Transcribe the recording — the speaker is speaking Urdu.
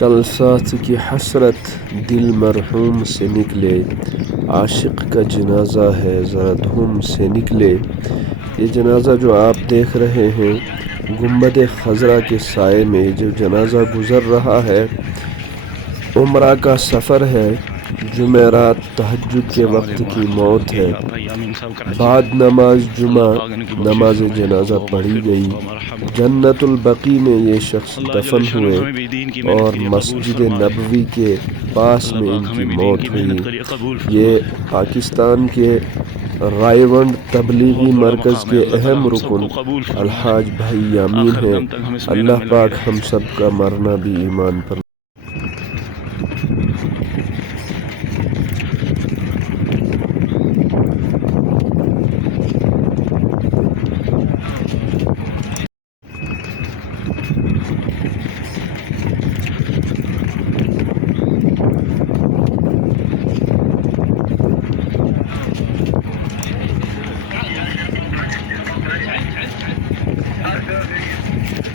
چل ساتھ کی حسرت دل مرحوم سے نکلے، عاشق کا جنازہ ہے ذرا دھوم سے نکلے۔ یہ جنازہ جو آپ دیکھ رہے ہیں گنبد خضرا کے سائے میں جو جنازہ گزر رہا ہے، عمرہ کا سفر ہے، جمعرات تہجد کے وقت کی موت ہے۔ بعد نماز جمعہ نماز جنازہ پڑھی گئی، جنت البقیع میں یہ شخص دفن ہوئے اور مسجد نبوی کے پاس میں ان کی موت ہوئی۔ یہ پاکستان کے رائیونڈ تبلیغی مرکز کے اہم رکن الحاج بھائی یامین ہیں۔ اللہ پاک ہم سب کا مرنا بھی ایمان پر